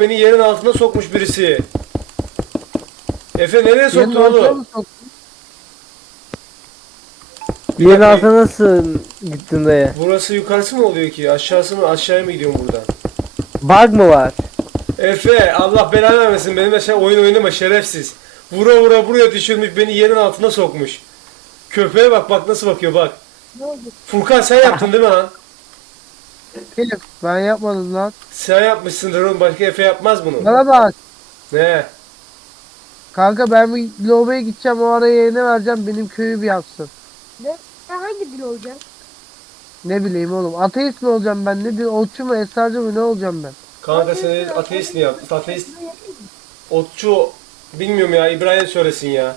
Beni yerin altına sokmuş birisi. Efe nereye Yerin soktun altına oğlum? mı soktun? Yerin altına nasıl gittin dayı? Burası yukarısı mı oluyor ki? Aşağısı mı? Aşağıya mı gidiyorum buradan? Bug mı var? Efe Allah belanı vermesin. Benimle şey oyun oynama şerefsiz. Vura vura buraya düşürmüş beni yerin altına sokmuş. Köpeğe bak bak nasıl bakıyor bak. Ne oldu? Furkan sen yaptın değil mi lan? Elif ben yapmadım lan. Sen yapmışsındır oğlum. Başka Efe yapmaz bunu. Bana bak. Ne? Kanka ben bir lobaya gideceğim o araya yerine vereceğim benim köyü bir yapsın. Ne? Sen hangi dil olacaksın? Ne bileyim oğlum ateist mi olacağım ben ne diyeyim otçu mu esrarcı mı ne olacağım ben? Kanka seni ateist mi yaptı? Ateist otçu bilmiyorum ya İbrahim söylesin ya.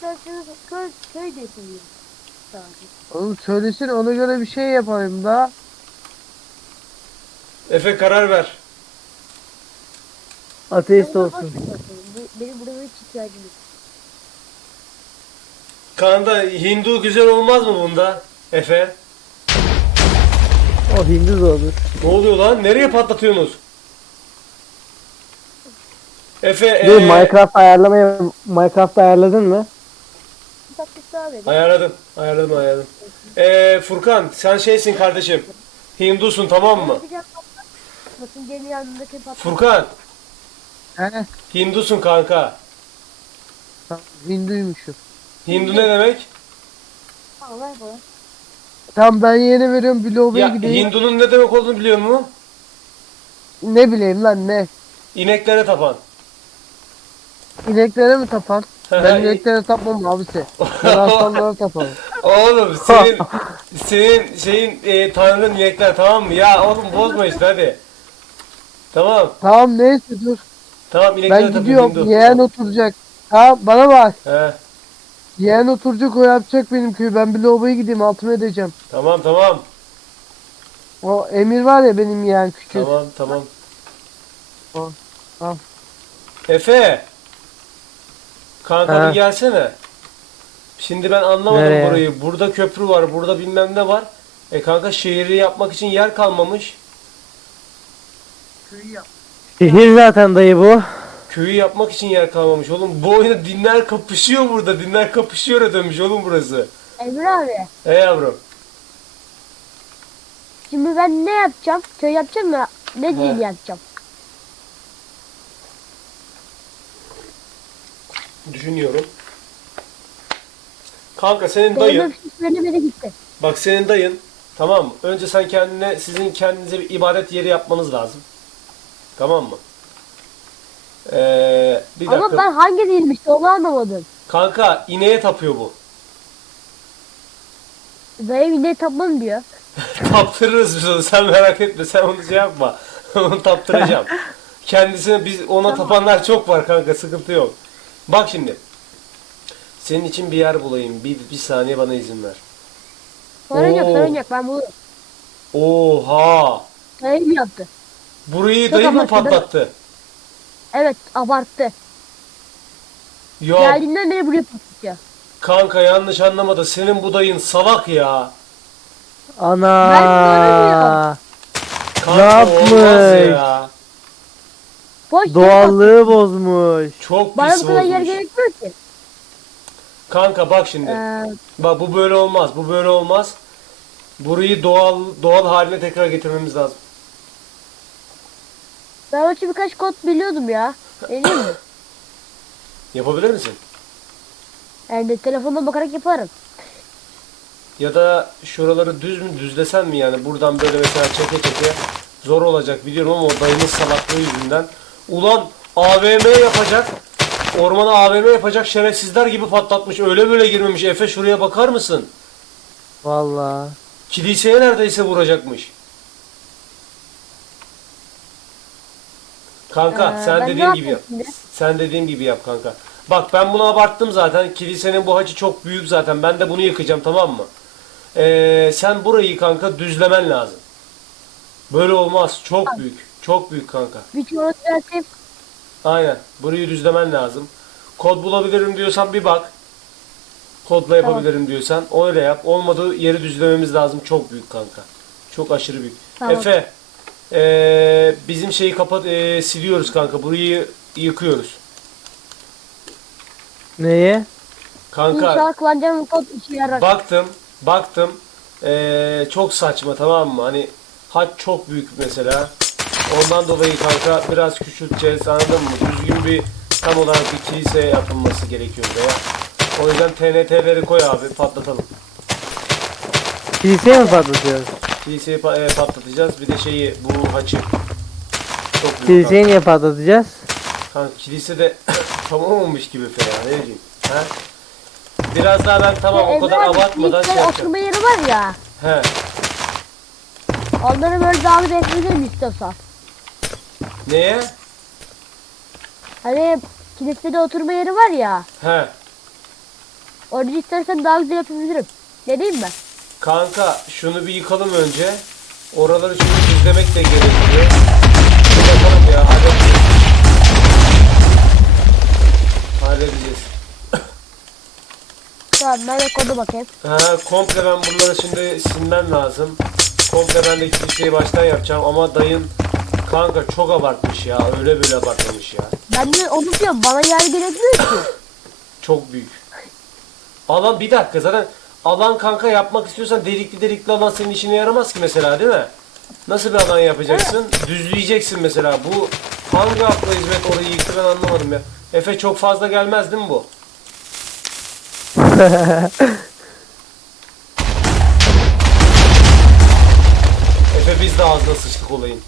Sen şunu köy, köy desin. Oğlum söylesin ona göre bir şey yapayım da. Efe karar ver. Ateist olsun. Bu- Benim buraya hiç ihtiyacım yok. Kanda Hindu güzel olmaz mı bunda? Efe. O Hindu da olur. Ne oluyor lan? Nereye patlatıyorsunuz? Efe Dur ee, Minecraft ayarlamayı Minecraft ayarladın mı? Bir dakika daha verin. ayarladım. Ayarladım ayarladım. Ee, Furkan sen şeysin kardeşim. Hindusun tamam mı? Yapacağım. Bakın gemi yanındaki patron. Furkan He Hindusun kanka. Hinduymuşum. Hindu ne demek? Tamam ver bana. Tamam ben yeni veriyorum bir lobaya Ya gideyim. Hindu'nun ne demek olduğunu biliyor musun? Ne bileyim lan ne? İneklere tapan. İneklere mi tapan? Ben ineklere tapmam abisi. Ben aslanlara taparım. Oğlum senin senin şeyin e, tanrın inekler tamam mı? Ya oğlum bozma işte hadi. Tamam. Tamam neyse dur. Tamam ineklere Ben gidiyorum. Yeğen oturacak. Ha bana bak. He, Yeğen oturacak o yapacak benim köyü. Ben bir lobaya gideyim altıma edeceğim. tamam tamam. O Emir var ya benim yeğen küçük. Tamam tamam. Al, al. Efe. Kanka He. bir gelsene. Şimdi ben anlamadım Nereye? burayı. Burada köprü var, burada bilmem ne var. E kanka şehri yapmak için yer kalmamış. Şehir zaten dayı bu. Köyü yapmak için yer kalmamış oğlum. Bu oyunda dinler kapışıyor burada. Dinler kapışıyor dönmüş oğlum burası. Emir abi. He yavrum. Şimdi ben ne yapacağım? Köy yapacağım mı? Ne He. dil yapacağım? Düşünüyorum. Kanka senin dayın, söylemedi gitti. bak senin dayın, tamam mı? Önce sen kendine, sizin kendinize bir ibadet yeri yapmanız lazım. Tamam mı? Ee, bir dakika. Ama ben hangi dilmişti onu anlamadım. Kanka ineğe tapıyor bu. Dayım yine tapmam diyor. Taptırırız biz onu sen merak etme sen onu şey yapma. onu taptıracağım. Kendisine biz ona tapanlar çok var kanka sıkıntı yok. Bak şimdi. Senin için bir yer bulayım. Bir, bir saniye bana izin ver. Sorun yok Oo. sorun yok ben bulurum. Oha! Dayım yaptı. Burayı Çok dayı mı abarttı, patlattı? Evet abarttı. Ya Geldiğinden beri buraya patlatıyor. kanka yanlış anlamadı. Senin bu dayın salak ya. Ana. Ben Kanka Ne olmaz yapmış? ya. Boş yere Doğallığı bozmuş. Çok Bana pis bu kadar yer olmuş. gerekmiyor ki. Kanka bak şimdi. Ee, Bak bu böyle olmaz. Bu böyle olmaz. Burayı doğal doğal haline tekrar getirmemiz lazım. Ben o için birkaç kod biliyordum ya. Deneyim mi? Yapabilir misin? Yani de telefondan bakarak yaparım. Ya da şuraları düz mü düzlesen mi yani buradan böyle mesela çeke çeke zor olacak biliyorum ama o dayının salaklığı yüzünden. Ulan AVM yapacak. Ormana AVM yapacak şerefsizler gibi patlatmış. Öyle böyle girmemiş. Efe şuraya bakar mısın? Vallahi. Kiliseye neredeyse vuracakmış. Kanka Ee, sen ben ne dediğim gibi yap. yapayım şimdi? Sen dediğim gibi yap kanka. Bak ben bunu abarttım zaten. Kilisenin bu hacı çok büyük zaten. Ben de bunu yıkacağım tamam mı? Ee, sen burayı kanka düzlemen lazım. Böyle olmaz. Çok büyük. Çok büyük kanka. Bir çoğunu düzelteyim. Aynen. Burayı düzlemen lazım. Kod bulabilirim diyorsan bir bak. Kodla yapabilirim diyorsan öyle yap. Olmadığı yeri düzlememiz lazım. Çok büyük kanka. Çok aşırı büyük. Tamam. Efe Ee, bizim şeyi kapat ee, siliyoruz kanka. Burayı yıkıyoruz. Neyi? Kanka İnşallah kullanacağım kod işe yarar. baktım, baktım. Ee, çok saçma tamam mı? Hani haç çok büyük mesela. Ondan dolayı kanka biraz küçülteceğiz anladın mı? Düzgün bir tam olarak bir kilise yapılması gerekiyor ya. O yüzden TNT'leri koy abi patlatalım. Kiliseyi mi patlatıyoruz? Kiliseyi pa- e, patlatacağız. Bir de şeyi bu haçı. Çok büyük Kiliseyi niye patlatacağız? kanka. Kilise de tamam olmuş gibi falan ne diyeyim. Ha? Biraz daha ben tamam o kadar abartmadan şey yapacağım. oturma yeri var ya. He. Onları böyle davet edebilirim istiyorsan. Neye? Hani kilisede oturma yeri var ya. He. Orada istersen daha güzel yapabilirim. Ne diyeyim ben? Kanka şunu bir yıkalım önce. Oraları çünkü düzlemek de gerekiyor. Bir yapalım ya halledeceğiz. Halledeceğiz. Tamam ben de kodu bakayım. Ha, komple ben bunları şimdi silmem lazım. Komple ben de kiliseyi baştan yapacağım ama dayın kanka çok abartmış ya. Öyle böyle abartmamış ya. Ben de onu diyorum bana yer gerekiyor ki. Çok büyük. Alan bir dakika zaten alan kanka yapmak istiyorsan delikli delikli alan senin işine yaramaz ki mesela değil mi? Nasıl bir alan yapacaksın? Düzleyeceksin mesela. Bu hangi akla hizmet orayı yıktı ben anlamadım ya. Efe çok fazla gelmez değil mi bu? Efe biz de ağzına sıçtık olayın.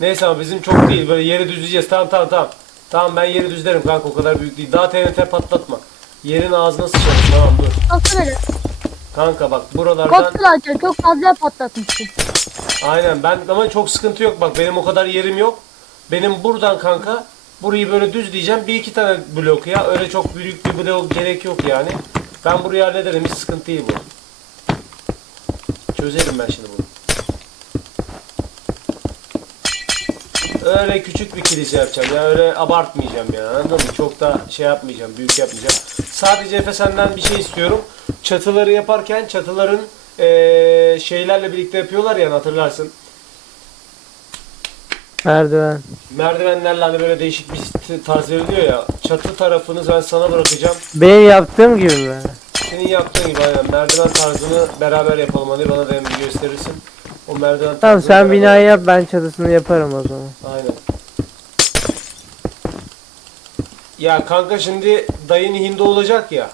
Neyse ama bizim çok değil böyle yeri düzleyeceğiz. Tamam tamam tamam. Tamam ben yeri düzlerim kanka o kadar büyük değil. Daha TNT patlatma. Yerin ağzına sıçarım tamam dur. Böyle? Kanka bak buralardan kullanacaksın çok fazla patlatmışsın. aynen ben ama çok sıkıntı yok bak benim o kadar yerim yok. Benim buradan kanka burayı böyle düzleyeceğim bir iki tane blok ya öyle çok büyük bir blok gerek yok yani. Ben burayı hallederim hiç sıkıntı değil bu. Çözerim ben şimdi bunu. Öyle küçük bir kilise yapacağım ya öyle abartmayacağım ya anladın mı? Çok da şey yapmayacağım büyük yapmayacağım. Sadece Efe senden bir şey istiyorum. Çatıları yaparken çatıların eee, şeylerle birlikte yapıyorlar ya hatırlarsın. Merdiven. Merdivenlerle hani böyle değişik bir tarz veriliyor ya. Çatı tarafını ben sana bırakacağım. Benim yaptığım gibi mi? Senin yaptığın gibi aynen merdiven tarzını beraber yapalım hani bana da bir gösterirsin. O merdiven Tamam sen beraber- binayı yap ben çatısını yaparım o zaman. Aynen. Ya kanka şimdi dayın Hindu olacak ya.